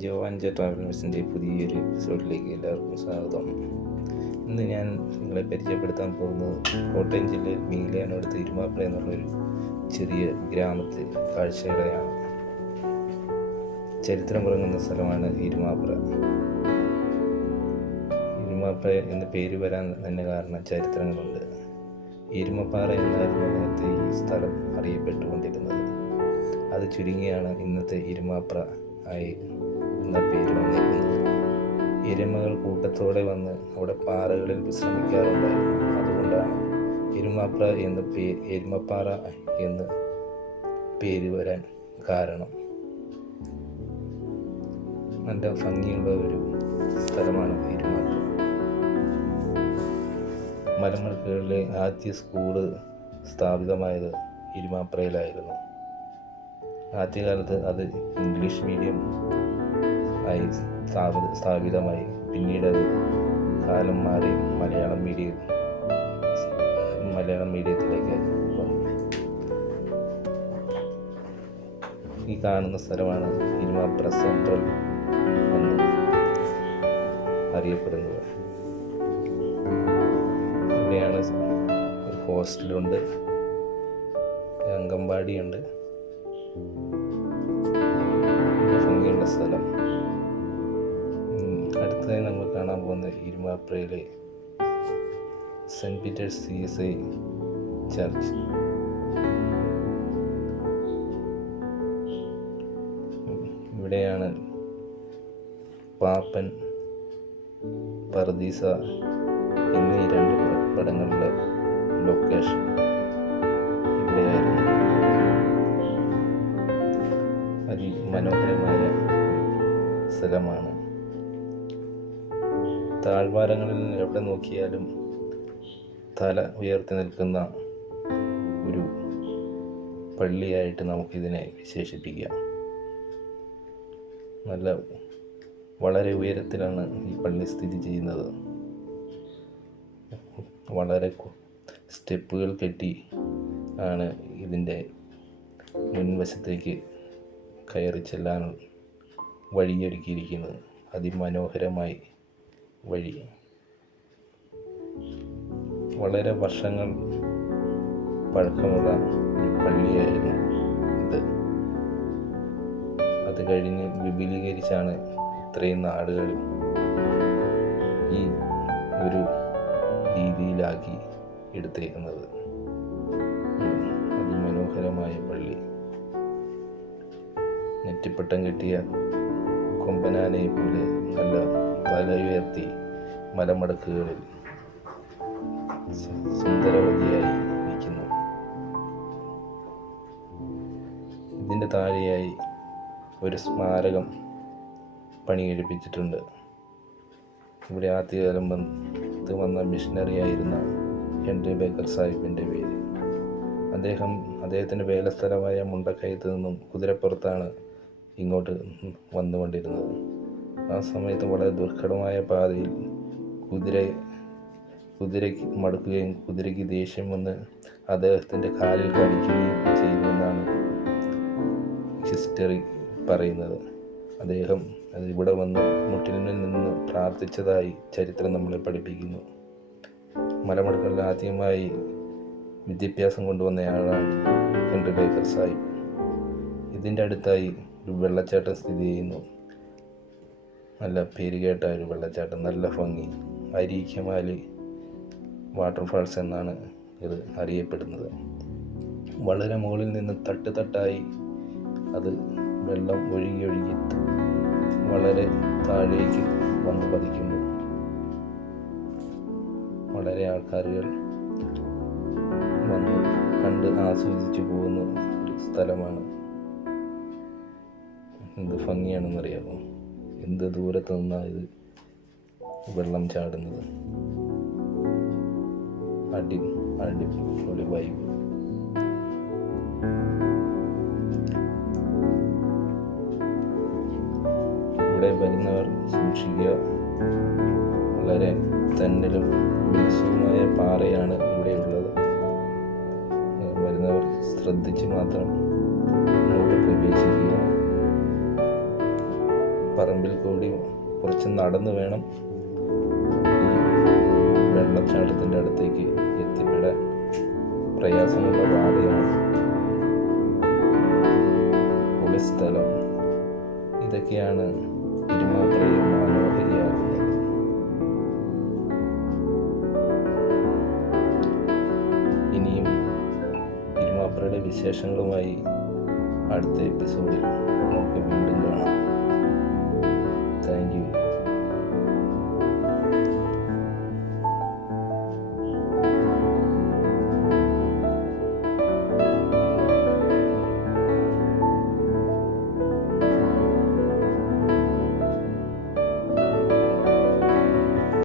ജോവാൻജ ട്രാവലേഴ്സിൻ്റെ പുതിയൊരു എപ്പിസോഡിലേക്ക് എല്ലാവർക്കും സ്വാഗതം. ഇന്ന് ഞാൻ നിങ്ങളെ പരിചയപ്പെടുത്താൻ പോകുന്നത് കോട്ടയം ജില്ലയിൽ മീലിയാനടുത്ത് ഇരുമാപ്ര എന്നുള്ളൊരു ചെറിയ ഗ്രാമത്തിൽ കാഴ്ചകളെയാണ്. ചരിത്രം ഉറങ്ങുന്ന സ്ഥലമാണ് ഇരുമാപ്ര. ഇരുമാപ്ര എന്ന പേര് വരാൻ തന്നെ കാരണം ചരിത്രങ്ങളുണ്ട്. ഇരുമപ്പാറ എന്നായിരുന്നു നേരത്തെ ഈ സ്ഥലം അറിയപ്പെട്ടുകൊണ്ടിരുന്നത്. അത് ചുരുങ്ങിയാണ് ഇന്നത്തെ ഇരുമാപ്ര ആയി എന്ന പേര് വന്നിരിക്കുന്നത്. എരുമകൾ കൂട്ടത്തോടെ വന്ന് അവിടെ പാറകളിൽ വിശ്രമിക്കാറുണ്ടായിരുന്നു. അതുകൊണ്ടാണ് ഇരുമാപ്ര എരുമപ്പാറ എന്ന് പേര് വരാൻ കാരണം. നല്ല ഭംഗിയുള്ള ഒരു സ്ഥലമാണ് ഇരുമാപ്ര. മലമടക്കുകളിലെ ആദ്യ സ്കൂള് സ്ഥാപിതമായത് ഇരുമാപ്രയിലായിരുന്നു. ആദ്യകാലത്ത് അത് ഇംഗ്ലീഷ് മീഡിയം ആയി സ്ഥാപിതമായി. പിന്നീട് അത് കാലം മാറി മലയാളം മീഡിയത്തിലേക്ക് വന്നു. ഈ കാണുന്ന സ്ഥലമാണ് ഇരുമാപ്ര സെൻട്രൽ എന്ന് അറിയപ്പെടുന്നത്. ഇവിടെയാണ് ഒരു ഹോസ്റ്റലുണ്ട്, അംഗൻവാടിയുണ്ട്. ഭംഗിയുള്ള സ്ഥലം. അടുത്തതായി നമ്മൾ കാണാൻ പോകുന്നത് ഇരുമാപ്രയിലെ സെൻറ്റ് പീറ്റേഴ്സ് CSI ചർച്ച്. ഇവിടെയാണ് പാപ്പൻ, പർദീസ എന്നീ രണ്ട് പടങ്ങളുടെ ലൊക്കേഷൻ ഇവിടെയായിരുന്നു. അതിമനോഹരമായ സ്ഥലമാണ്. താഴ്വാരങ്ങളിൽ നിന്ന് എവിടെ നോക്കിയാലും തല ഉയർത്തി നിൽക്കുന്ന ഒരു പള്ളിയായിട്ട് നമുക്കിതിനെ വിശേഷിപ്പിക്കാം. വളരെ ഉയരത്തിലാണ് ഈ പള്ളി സ്ഥിതി ചെയ്യുന്നത്. വളരെ സ്റ്റെപ്പുകൾ കെട്ടി ആണ് ഇതിൻ്റെ മുൻവശത്തേക്ക് കയറി ചെല്ലാൻ വഴിയൊരുക്കിയിരിക്കുന്നത്. അതിമനോഹരമായി വഴി. വളരെ വർഷങ്ങൾ പഴക്കമുള്ള ഒരു പള്ളിയായിരുന്നു ഇത്. അത് കഴിഞ്ഞ് വിപുലീകരിച്ചാണ് ഇത്രയും നാടുകളിൽ ഈ ഒരു രീതിയിലാക്കി എടുത്തേക്കുന്നത്. അതിമനോഹരമായ പള്ളി. നെറ്റിപ്പട്ടം കെട്ടിയ കൊമ്പനാനയെ പോലെ നല്ല തലയുയർത്തി മലമടക്കുകളിൽ സുന്ദരവതിയായി ഇരിക്കുന്നു. ഇതിൻ്റെ താഴെയായി ഒരു സ്മാരകം പണികഴിപ്പിച്ചിട്ടുണ്ട്. ഇവിടെ ആദ്യകാലം വന്ന മിഷണറി ആയിരുന്ന ഹെൻറി ബേക്കർ സാഹിബിൻ്റെ പേര്. അദ്ദേഹത്തിൻ്റെ വേലസ്ഥലമായ മുണ്ടക്കയത്ത് നിന്നും കുതിരപ്പുറത്താണ് ഇങ്ങോട്ട് വന്നുകൊണ്ടിരുന്നത്. ആ സമയത്ത് വളരെ ദുർഘടമായ പാതയിൽ കുതിരയ്ക്ക് മടുക്കുകയും കുതിരയ്ക്ക് ദേഷ്യം വന്ന് അദ്ദേഹത്തിൻ്റെ കാലിൽ കടിക്കുകയും ചെയ്തുവെന്നാണ് ഹിസ്റ്ററി പറയുന്നത്. അദ്ദേഹം അത് ഇവിടെ വന്ന് മുട്ടിലിൽ നിന്ന് പ്രാർത്ഥിച്ചതായി ചരിത്രം നമ്മളെ പഠിപ്പിക്കുന്നു. മലമടക്കുകളിൽ ആദ്യമായി വിദ്യാഭ്യാസം കൊണ്ടുവന്നയാളാണ് ഹെൻറി ബേക്കർ സാഹിബ്. ഇതിൻ്റെ അടുത്തായി ഒരു വെള്ളച്ചാട്ടം സ്ഥിതി ചെയ്യുന്നു. നല്ല പേരുകേട്ട ഒരു വെള്ളച്ചാട്ടം, നല്ല ഭംഗി. അരീക്കമാലി വാട്ടർഫാൾസ് എന്നാണ് ഇത് അറിയപ്പെടുന്നത്. വളരെ മുകളിൽ നിന്ന് തട്ടായി അത് വെള്ളം ഒഴുകി വളരെ താഴേക്ക് വന്ന് പതിക്കുന്നു. വളരെ ആൾക്കാരുകൾ വന്ന് കണ്ട് ആസ്വദിച്ചു പോകുന്ന ഒരു സ്ഥലമാണ്. എന്ത് ഭംഗിയാണെന്നറിയാമോ? എന്ത് ദൂരത്ത് നിന്നാണ് ഇത് വെള്ളം ചാടുന്നത്. അടിപൊളി വൈബ്. ഇവിടെ വരുന്നവർ സൂക്ഷിക്കുക. വളരെ തന്നലും മിനുസവുമായ പാറയാണ് ഇവിടെയുള്ളത്. വരുന്നവർ ശ്രദ്ധിച്ച് മാത്രം മുന്നോട്ട് പ്രവേശിക്കുക. പറമ്പിൽ കൂടി കുറച്ച് നടന്നു വേണം ഈ വെള്ളച്ചാട്ടത്തിൻ്റെ അടുത്തേക്ക് എത്തിപ്പെടാൻ. പ്രയാസമുള്ള പാതയാണ്, സ്ഥലം. ഇതൊക്കെയാണ് ഇരുമാപ്രയെ മനോഹരിയാക്കുന്നത്. ഇനിയും ഇരുമാപ്രയുടെ വിശേഷങ്ങളുമായി അടുത്ത എപ്പിസോഡിൽ നമുക്ക് വീണ്ടും കാണാം. Thank you.